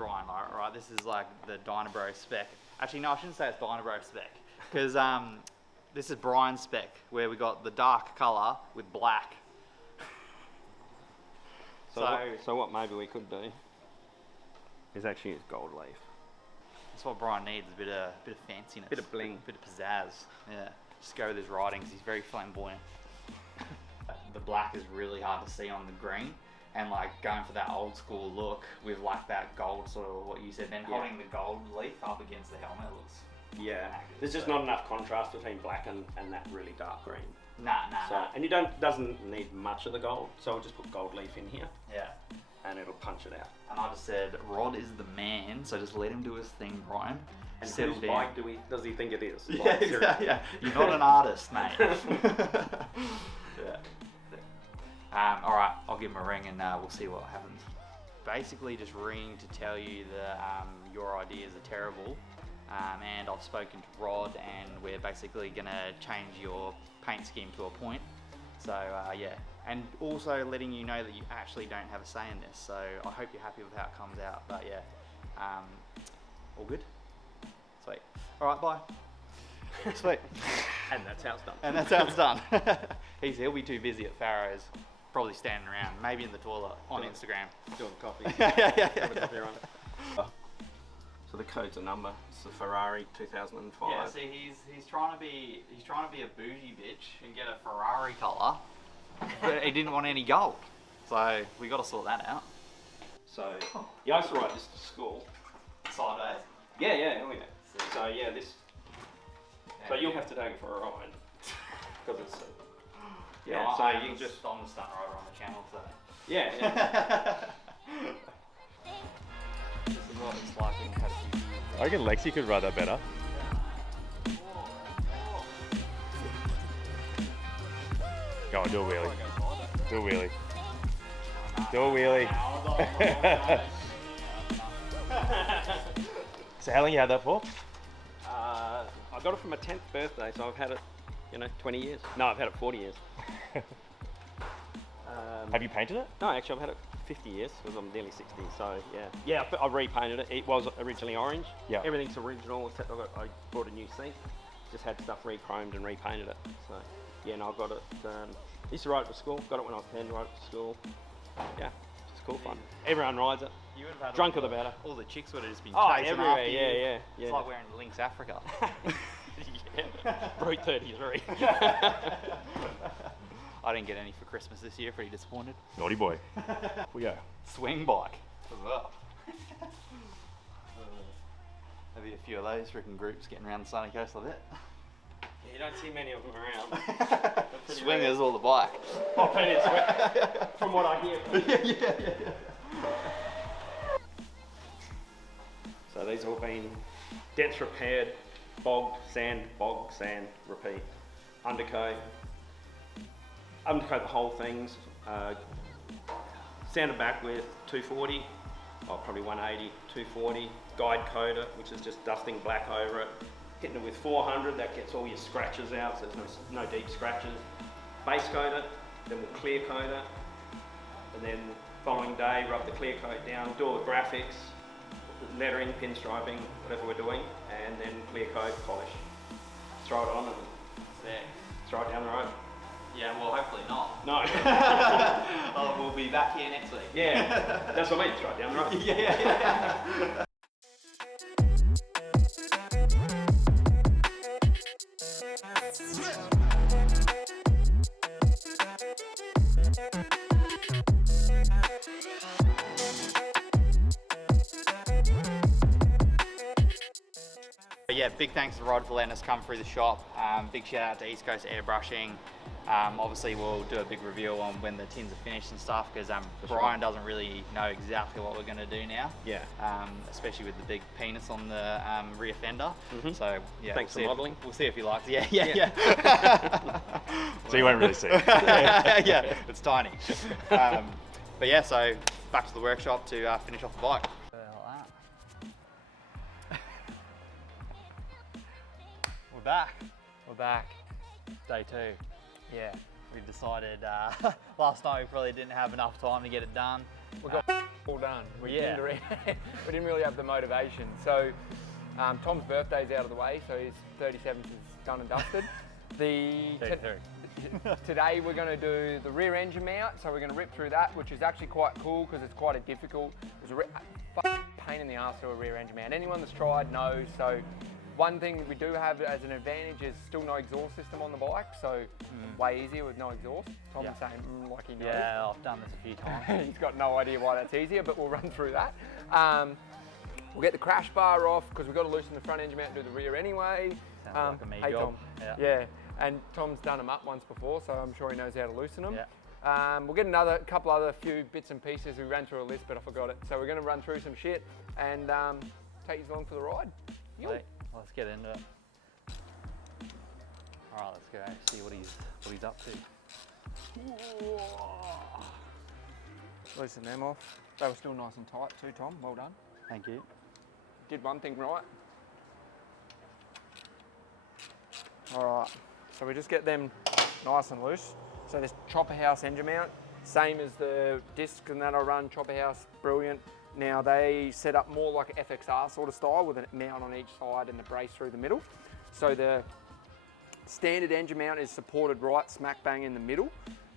Brian, like, right, this is like the Dynabro spec. Actually, no, I shouldn't say it's Dynabro spec, because this is Brian's spec, where we got the dark colour with black. So what maybe we could do is actually use gold leaf. That's what Brian needs, a bit of fanciness. Bit of bling. Bit of pizzazz, yeah. Just go with his writings, he's very flamboyant. The black is really hard to see on the green, and like going for that old school look with like that gold sort of what you said, then holding the gold leaf up against the helmet looks... Yeah, there's just not enough contrast between black and that really dark green. Nah. And doesn't need much of the gold, so I'll just put gold leaf in here. Yeah. And it'll punch it out. And I just said, Rod is the man, so just let him do his thing, Brian. And settle whose down. bike does he think it is? Yeah, Like, exactly. Yeah. You're not an artist, mate. Yeah. All right, I'll give him a ring and we'll see what happens. Basically, just ringing to tell you that your ideas are terrible, and I've spoken to Rod, and we're basically gonna change your paint scheme to a point. So yeah, and also letting you know that you actually don't have a say in this. So I hope you're happy with how it comes out. But yeah, all good. Sweet. All right, bye. Sweet. And that's how it's done. And that's how it's done. He'll be too busy at Farrow's, probably standing around, maybe in the toilet on Instagram. Doing coffee. Yeah. Coffee run. So the code's a number. It's the Ferrari 2005. Yeah. See, he's trying to be a bougie bitch and get a Ferrari colour, but he didn't want any gold. So we got to sort that out. So yeah, I used to ride this to school. Sideways. Yeah. So yeah, this. So you'll have to take it for a ride because it's. Yeah. So you can just. I'm the stunt rider on the channel, so. Yeah. This is what it's like when you have a few years. I reckon Lexi could ride that better. Go on, do a wheelie. Do a wheelie. Do a wheelie. So how long you had that for? I got it for my 10th birthday, so I've had it, 20 years. No, I've had it 40 years. Have you painted it? No, actually, I've had it 50 years because I'm nearly 60. So yeah, I repainted it. It was originally orange. Yeah. Everything's original except I bought a new seat. Just had stuff re-chromed and repainted it. So yeah, no, I got it. Used to ride it to school. Got it when I was 10. Ride it to school. Yeah, it's cool fun. Everyone rides it. You would have had drunker the better. All the chicks would have just been chasing everywhere. after you. Yeah. It's like wearing Lynx Africa. Yeah. Route 33. I didn't get any for Christmas this year, pretty disappointed. Naughty boy. We go. Swing bike as well. Maybe a few of those freaking groups getting around the sunny coast like that. Yeah, you don't see many of them around. Swingers or the bike. From what I hear. Yeah. So these have all been dents repaired, bog, sand, repeat. Undercoat the whole things. Sanded back with 240, probably 180, 240. Guide coater, which is just dusting black over it. Hitting it with 400, that gets all your scratches out, so there's no deep scratches. Base coat it, then we'll clear coat it, and then following day rub the clear coat down, do all the graphics, lettering, pinstriping, whatever we're doing, and then clear coat, polish. Throw it on and throw it down the road. Yeah, well, hopefully not. No. Oh, we'll be back here next week. Yeah, that's what I mean, throw it down the road. Yeah. Yeah, big thanks to Rod for letting us come through the shop. Big shout out to East Coast Airbrushing. Obviously we'll do a big review on when the tins are finished and stuff, because Brian doesn't really know exactly what we're going to do now. Yeah. Especially with the big penis on the rear fender. Mm-hmm. So yeah, thanks for modelling. We'll see if he likes it. Yeah. So you won't really see it. Yeah, it's tiny. But yeah, so back to the workshop to finish off the bike. We're back. Day 2. Yeah, we've decided last night we probably didn't have enough time to get it done. We got all done. We Yeah. we didn't really have the motivation. So Tom's birthday's out of the way, so his 37th is done and dusted. Today we're going to do the rear engine mount, so we're going to rip through that, which is actually quite cool because it's quite a difficult, it's a pain in the arse to a rear engine mount. Anyone that's tried knows. So one thing that we do have as an advantage is still no exhaust system on the bike, so way easier with no exhaust. Tom's saying like he knows. Yeah, I've done this a few times. He's got no idea why that's easier, but we'll run through that. We'll get the crash bar off because we've got to loosen the front engine mount and do the rear anyway. Sounds like a me hey job. Tom. Yeah, and Tom's done them up once before, so I'm sure he knows how to loosen them. Yeah. We'll get a couple other few bits and pieces. We ran through a list, but I forgot it. So we're going to run through some shit and take you along for the ride. Let's get into it. All right, let's go see what he's up to. Loosen them off. They were still nice and tight too, Tom. Well done. Thank you. Did one thing right. All right, so we just get them nice and loose. So this Chopper House engine mount, same as the discs and that I run, Chopper House, brilliant. Now they set up more like a FXR sort of style with a mount on each side and a brace through the middle. So the standard engine mount is supported right smack bang in the middle,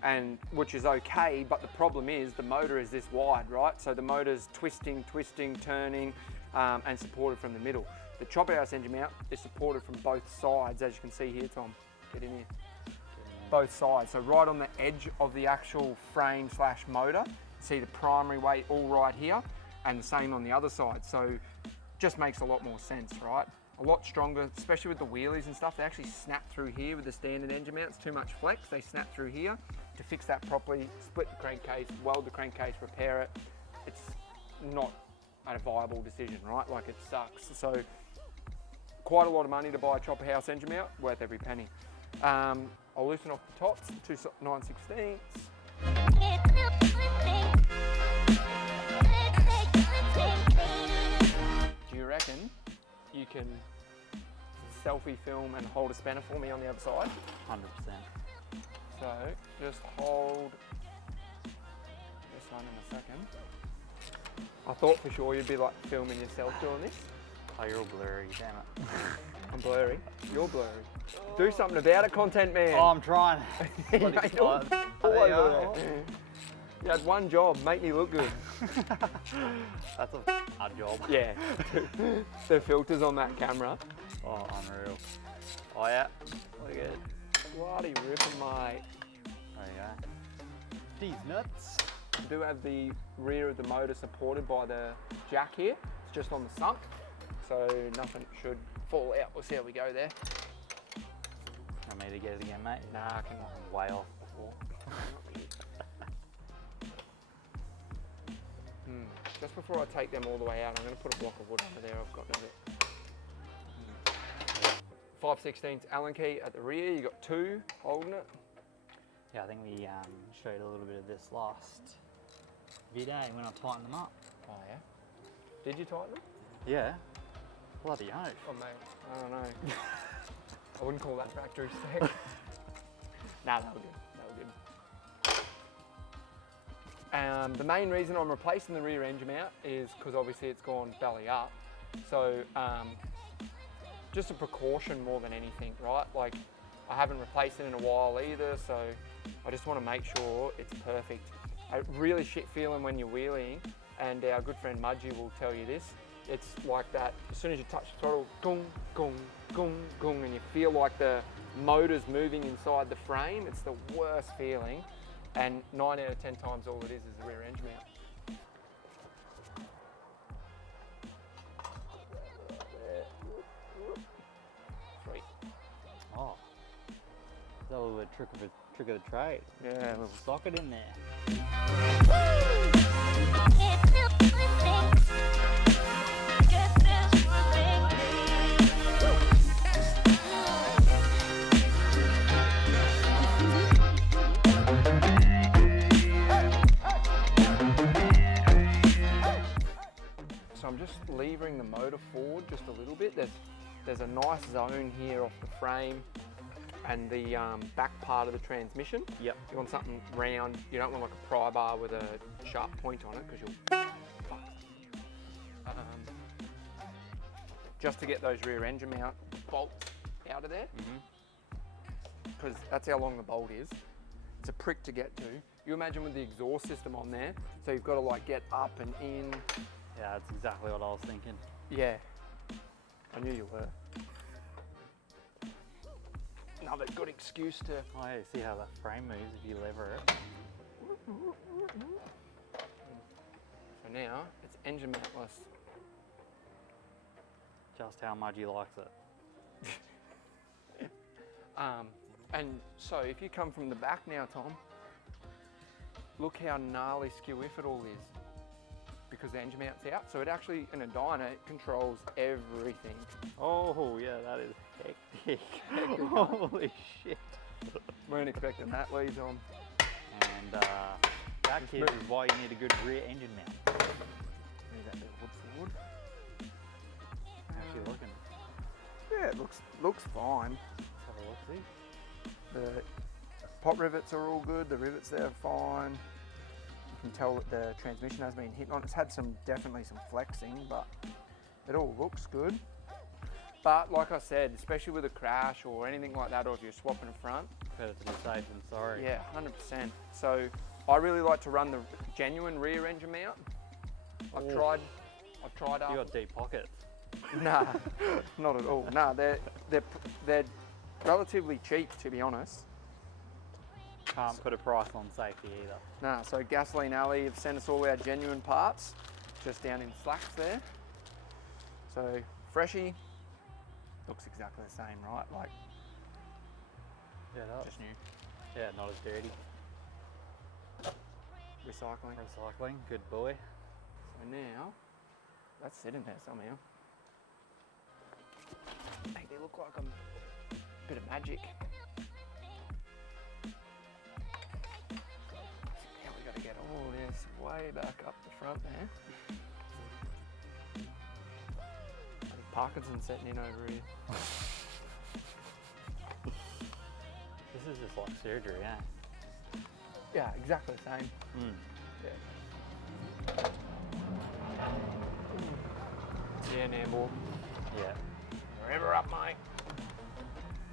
and which is okay, but the problem is the motor is this wide, right? So the motor's twisting, turning, and supported from the middle. The Chopper House engine mount is supported from both sides, as you can see here, Tom. Get in here. Both sides, so right on the edge of the actual frame / motor. See the primary weight all right here, and the same on the other side. So just makes a lot more sense, right? A lot stronger, especially with the wheelies and stuff. They actually snap through here with the standard engine mounts. Too much flex, they snap through here. To fix that properly, split the crankcase, weld the crankcase, repair it. It's not a viable decision, right? Like, it sucks. So quite a lot of money to buy a Chopper House engine mount, worth every penny. I'll loosen off the tops, 2 9/16. Do you reckon you can selfie film and hold a spanner for me on the other side? 100%. So just hold this one in a second. I thought for sure you'd be like filming yourself doing this. Oh, you're all blurry, damn it. I'm blurry. You're blurry. Do something about it, content man. Oh, I'm trying. You made all over there. You had one job, make me look good. That's a hard job. Yeah. The filters on that camera. Oh, unreal. Oh yeah, look at it. Bloody ripping, mate. There you go. These nuts. We do have the rear of the motor supported by the jack here. It's just on the sump, so nothing should fall out. We'll see how we go there. Want me to get it again, mate? Nah, I can Way off before. Just before I take them all the way out, I'm going to put a block of wood under there. I've got it. 5/16 Allen key at the rear. You got 2 holding it. Yeah, I think we showed a little bit of this last video when I tightened them up. Oh yeah. Did you tighten them? Yeah. Bloody oath. Oh mate, I don't know. I wouldn't call that factory spec. Nah, that was good. The main reason I'm replacing the rear engine mount is because obviously it's gone belly up. So just a precaution more than anything, right? Like, I haven't replaced it in a while either, so I just want to make sure it's perfect. A really shit feeling when you're wheeling, and our good friend Mudgy will tell you this. It's like that, as soon as you touch the throttle, gung, gung, gung, gung, and you feel like the motor's moving inside the frame. It's the worst feeling. And 9 out of 10 times all it is the rear engine mount. Sweet. Oh. That was a trick of the trade. Yeah, A little socket in there. So I'm just levering the motor forward just a little bit. There's a nice zone here off the frame and the back part of the transmission. Yep. You want something round. You don't want like a pry bar with a sharp point on it because you'll fuck. Just to get those rear engine mount bolts out of there, because that's how long the bolt is. It's a prick to get to. You imagine with the exhaust system on there, so you've got to like get up and in. Yeah, that's exactly what I was thinking. Yeah, I knew you were. Another good excuse to. Oh yeah, see how that frame moves if you lever it. So now it's engine mountless. Just how Mudgy likes it. And so if you come from the back now, Tom, look how gnarly skew if it all is. Because the engine mount's out. So it actually, in a dyno, it controls everything. Oh yeah, that is hectic. Holy shit. Weren't expecting that, Lee, Tom. And that, kid, is why you need a good rear engine mount. Need that bit of wood forward. How's she looking? Yeah, it looks fine. Let's have a look, see. The pot rivets are all good. The rivets there are fine. You can tell that the transmission has been hit on. It's had definitely some flexing, but it all looks good. But like I said, especially with a crash or anything like that, or if you're swapping a front, Better to be safe than sorry. yeah, 100%. So I really like to run the genuine rear engine mount. I've tried You got deep pockets. Nah, not at all. Nah, they're relatively cheap, to be honest. Can't put a price on safety either. Nah, so Gasoline Alley have sent us all our genuine parts, just down in Slacks there. So freshie, looks exactly the same, right? Like Yeah, that's just new. Yeah, not as dirty. Recycling. Recycling, good boy. So now, that's sitting there somehow. Make they look like a bit of magic. Now we got to get all this way back up the front there. I think Parkinson's setting in over here. This is just like surgery, eh? Yeah, exactly the same. Yeah. Yeah, Namble. Yeah. Forever up, mate.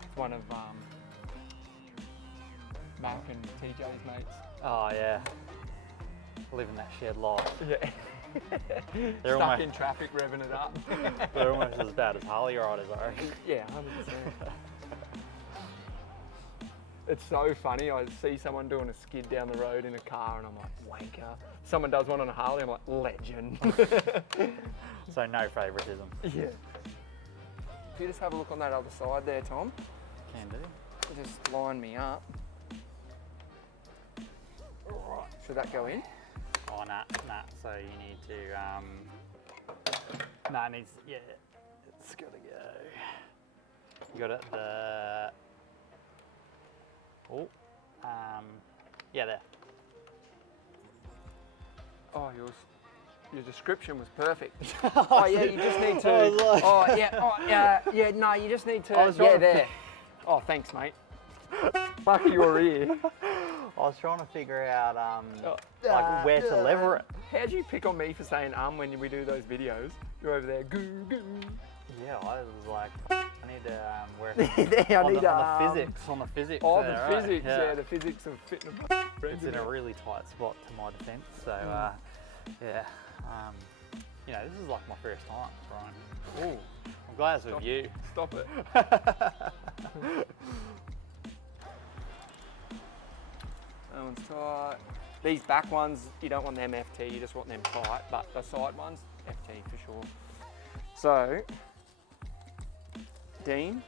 It's one of Mac and TJ's mates. Oh yeah. Living that shared life. Yeah. They're Stuck almost- in traffic, revving it up. They're almost as bad as Harley riders, I reckon. Yeah, 100%. It's so funny. I see someone doing a skid down the road in a car, and I'm like, wanker. Someone does one on a Harley, I'm like, legend. So no favouritism. Yeah. If you just have a look on that other side there, Tom, Can do. just line me up. Alright, should that go in? Oh, nah. So you need to, nah, it needs, yeah, it's gotta go. You got it, yeah, there. Oh, your description was perfect. Oh yeah, you just need to. No, you just need to. I was trying to there. Oh, thanks, mate. Fuck your ear. I was trying to figure out, like where to lever it. How'd you pick on me for saying when we do those videos? You're over there, goo goo. Yeah, I was like, I need to, where, There, on the physics. Oh, there, the right? physics, yeah, the physics of fitting a It's in a really tight spot to my defence, so yeah. You know, this is like my first time, Brian. Ooh, I'm glad it's with you. stop it. That one's tight. These back ones, you don't want them FT, you just want them tight, but the side ones, FT for sure. So, Dean,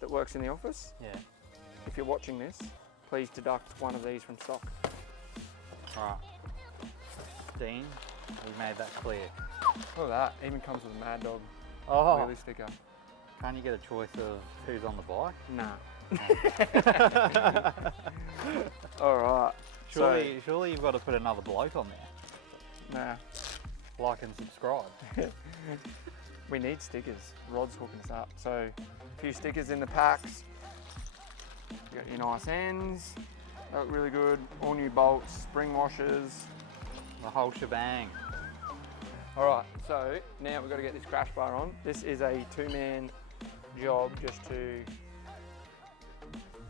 that works in the office, Yeah. if you're watching this, please deduct one of these from stock. All right. Dean, we made that clear. Look at that, even comes with a Mad Dog Oh, wheelie sticker. can't you get a choice of who's on the bike? Nah. All right. Surely you've got to put another bloke on there. Nah. Like and subscribe. We need stickers. Rod's hooking us up. So a few stickers in the packs. Got your nice ends. They look really good. All new bolts, spring washers. The whole shebang. All right, so now we've got to get this crash bar on. This is a two-man job just to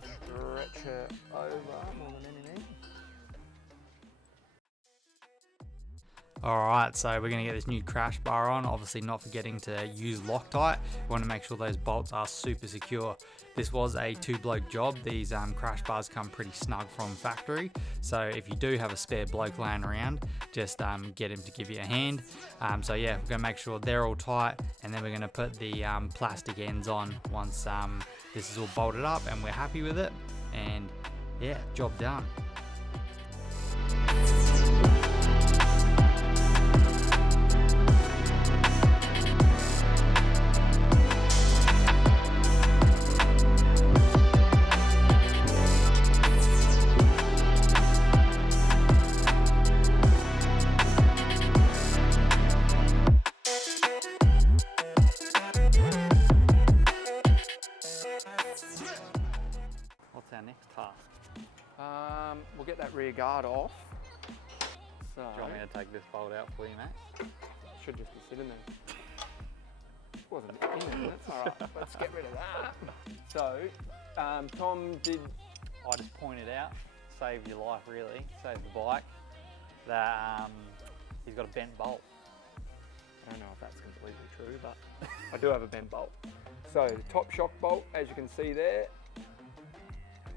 stretch her over more than anything. Alright, so we're going to get this new crash bar on, obviously not forgetting to use Loctite. We want to make sure those bolts are super secure. This was a two-bloke job. These crash bars come pretty snug from factory, so if you do have a spare bloke laying around, just get him to give you a hand. So yeah, we're going to make sure they're all tight, and then we're going to put the plastic ends on once this is all bolted up and we're happy with it, and yeah, job done. What's our next task? We'll get that rear guard off. So Do you want me to take this bolt out for you, mate? should just be sitting there. Wasn't in it. That's all right. Let's get rid of that. So Tom did. I just pointed out, saved your life really, saved the bike, that he's got a bent bolt. I don't know if that's completely true, but I do have a bent bolt. So the top shock bolt, as you can see there,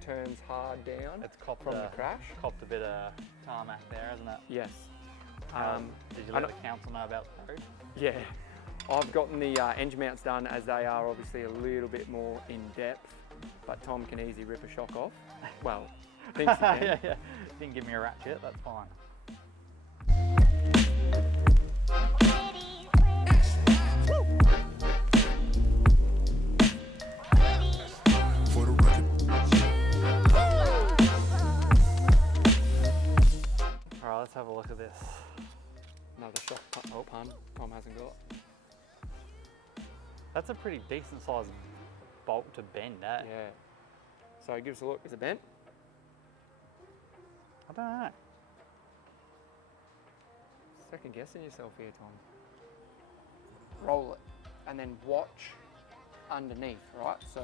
turns hard down It's copped from the crash. Copped a bit of tarmac there, hasn't it? Yes. Did you let the council know about the road? Yeah. I've gotten the engine mounts done, as they are obviously a little bit more in depth, but Tom can easily rip a shock off. Well, thinks he can. yeah. Didn't give me a ratchet, that's fine. Alright, let's have a look at this. Another shock pun Tom hasn't got. That's a pretty decent sized bolt to bend, eh? Yeah. So give us a look. Is it bent? I don't know. Second guessing yourself here, Tom. Roll it and then watch underneath, right? So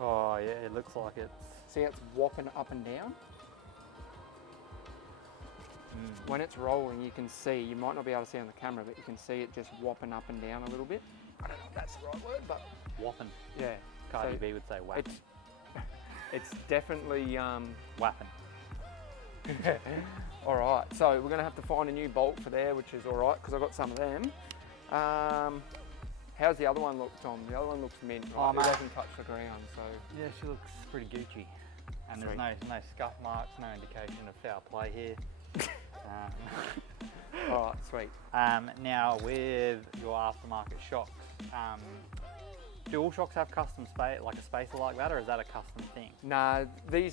Oh yeah, it looks like it's... see how it's whopping up and down? When it's rolling, you can see, you might not be able to see on the camera, but you can see it just whopping up and down a little bit. I don't know if that's the right word, but Whopping. yeah. Cardi So B would say whack. it's definitely, Whapping. all right. So we're gonna have to find a new bolt for there, which is all right, because I've got some of them. How's the other one look, Tom? The other one looks mint, right? Oh, It mate. doesn't touch the ground, so. Yeah, she looks pretty Gucci. And Sweet. there's no scuff marks, no indication of foul play here. All right, sweet. Now with your aftermarket shocks, do all shocks have custom like a spacer like that, or is that a custom thing? Nah, the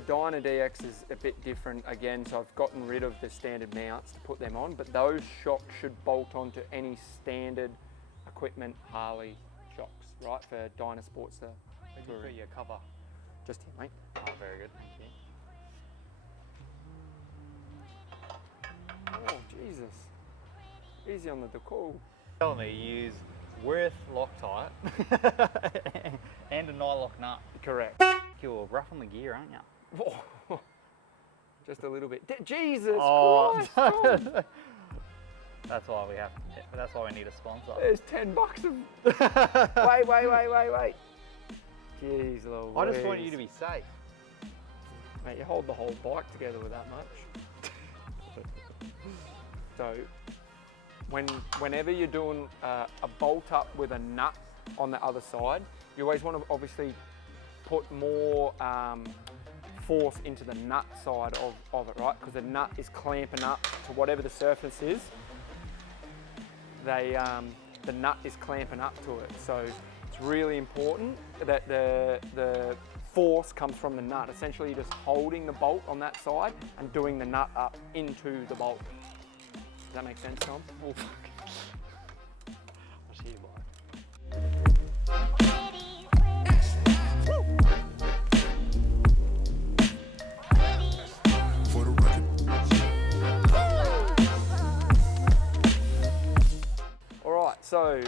Dyna DX is a bit different again, so I've gotten rid of the standard mounts to put them on, but those shocks should bolt onto any standard equipment Harley shocks, right, for Dyna Sportster. Where'd you put your cover? Just here, mate. Oh, very good, thank you. Oh, Jesus. Easy on the decal. Tell me you use Worth Loctite and a nylock nut. Correct. You're rough on the gear, aren't you? Just a little bit. Jesus Oh. Christ, Tom. That's why we have. That's why we need a sponsor. There's $10 of... Wait. Jeez Louise. I just want you to be safe. Mate, you hold the whole bike together with that much. So, whenever you're doing a bolt up with a nut on the other side, you always want to obviously put more force into the nut side of it, right? Because the nut is clamping up to whatever the surface is. The nut is clamping up to it. So it's really important that the force comes from the nut. Essentially, you're just holding the bolt on that side and doing the nut up into the bolt. Does that make sense, Tom? Oh, fuck. What's here, boy? so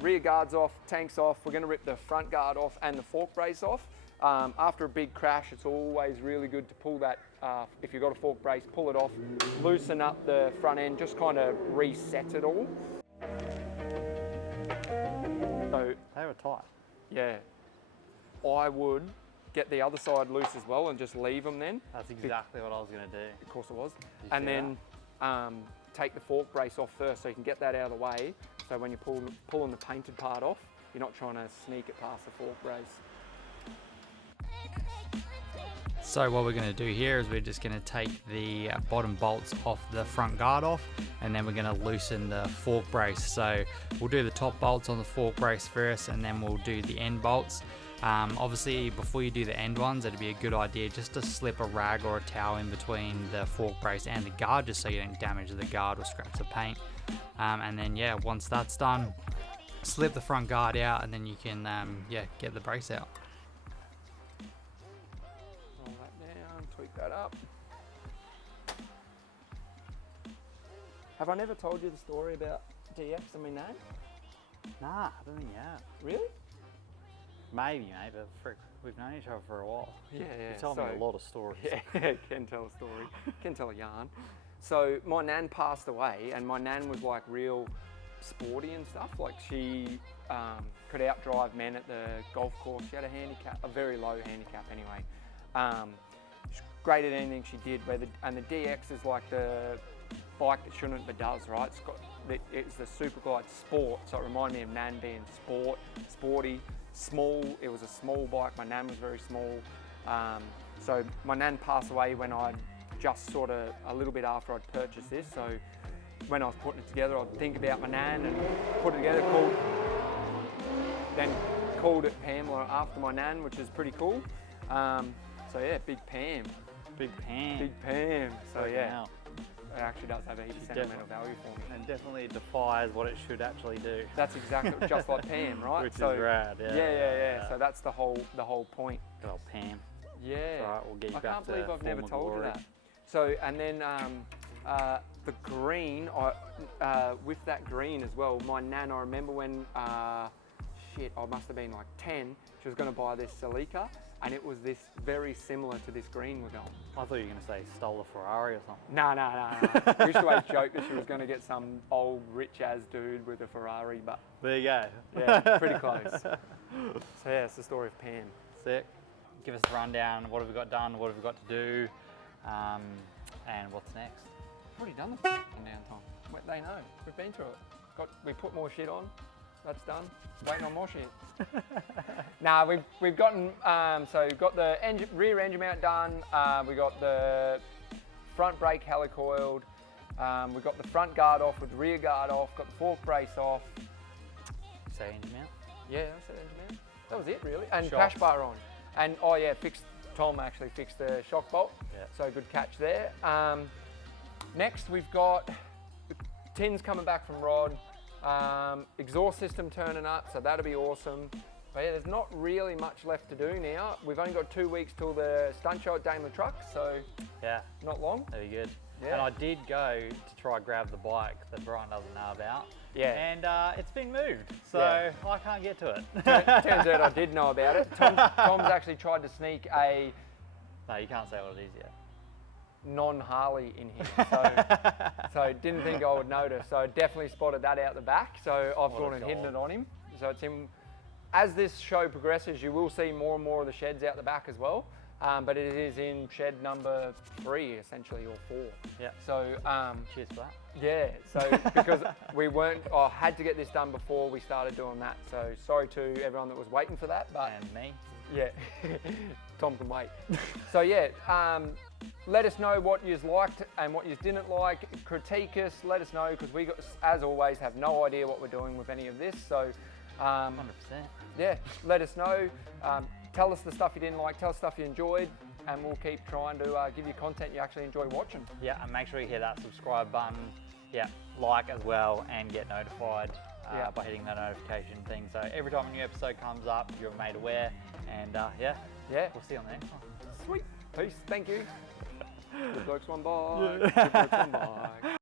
rear guard's off, tank's off. We're gonna rip the front guard off and the fork brace off. After a big crash, it's always really good to pull that, if you've got a fork brace, pull it off, loosen up the front end, just kind of reset it all. So, They were tight. yeah, I would get the other side loose as well and just leave them then. That's exactly what I was going to do. Of course it was. You And see then take the fork brace off first so you can get that out of the way. So when you're pulling the painted part off, you're not trying to sneak it past the fork brace. So what we're going to do here is we're just going to take the bottom bolts off the front guard off, and then we're going to loosen the fork brace. So we'll do the top bolts on the fork brace first, and then we'll do the end bolts. Obviously before you do the end ones, it'd be a good idea just to slip a rag or a towel in between the fork brace and the guard, just so you don't damage the guard or scratch the paint. And then yeah, once that's done, slip the front guard out, and then you can get the brace out. Roll that down, tweak that up. Have I never told you the story about DX and my name? Nah, I don't think you have. Really? Maybe, mate, but frick, we've known each other for a while. Yeah. You told me a lot of stories. Yeah, can tell a story, can tell a yarn. So my nan passed away, and my nan was like real sporty and stuff. Like she could outdrive men at the golf course. She had a handicap, a very low handicap anyway. She's great at anything she did. And the DX is like the bike that shouldn't but does, right? It's the Super Glide Sport, so it reminded me of Nan being sporty, small. It was a small bike. My nan was very small. So my nan passed away when I just sort of a little bit after I'd purchased this. So when I was putting it together, I'd think about my nan and put it together. Called it Pamela after my nan, which is pretty cool. So yeah, Big Pam. Big Pam. Big Pam. So Fucking yeah. hell. It actually does have a heap of sentimental value for me. And definitely defies what it should actually do. That's exactly just like Pam, right? Which so, is rad, yeah. Yeah. So that's the whole point. Good old Pam. Yeah. Right, we'll get you I back can't to believe I've never former told glory. you that. So and then the green, with that green as well. My nan, I remember when I must have been like 10. She was going to buy this Celica, and it was this very similar to this green we're going. I thought you were going to say stole a Ferrari or something. No. We used to always joke that she was going to get some old rich ass dude with a Ferrari, but There you go. yeah, pretty close. So yeah, it's the story of Pam. Sick. Give us a rundown. What have we got done? What have we got to do? And what's next? I've already done the downtime. They know. We've been through it. We put more shit on. That's done. Waiting on more shit. Nah, we've gotten so we've got the rear engine mount done. We got the front brake helicoiled. We got the front guard off with the rear guard off. Got the fork brace off. Say engine mount. Yeah, I said engine mount. That was it really. And Shocks. crash bar on. And oh yeah, Tom actually fixed the shock bolt. Yeah. So good catch there. Next we've got the tins coming back from Rod. Exhaust system turning up, so that'll be awesome. But yeah, there's not really much left to do now. We've only got 2 weeks till the stunt show at Daimler Trucks, so Yeah, not long. that'd be good. Yeah. And I did go to try grab the bike that Brian doesn't know about. Yeah. And it's been moved, so Yeah. I can't get to it. Turns out I did know about it. Tom's actually tried to sneak a No, you can't say what it is yet. non-Harley in here, so didn't think I would notice. So definitely spotted that out the back. So I've What gone a and hidden dog. it on him. So it's in. As this show progresses, you will see more and more of the sheds out the back as well. But it is in shed number 3 essentially, or 4. Yeah. So Cheers for that. yeah. So because I had to get this done before we started doing that. So sorry to everyone that was waiting for that, but And me. yeah, Tom can wait. So yeah, let us know what you liked and what you didn't like. Critique us, let us know, because we, as always, have no idea what we're doing with any of this. So 100%. yeah, let us know. Tell us the stuff you didn't like, tell us stuff you enjoyed, and we'll keep trying to give you content you actually enjoy watching. Yeah, and make sure you hit that subscribe button. Yeah, like as well, and get notified Yeah. by hitting that notification thing. So every time a new episode comes up, you're made aware. And Yeah, we'll see you on the next one. sweet. Peace, thank you. Good blokes, one bye. Good blokes, one bye.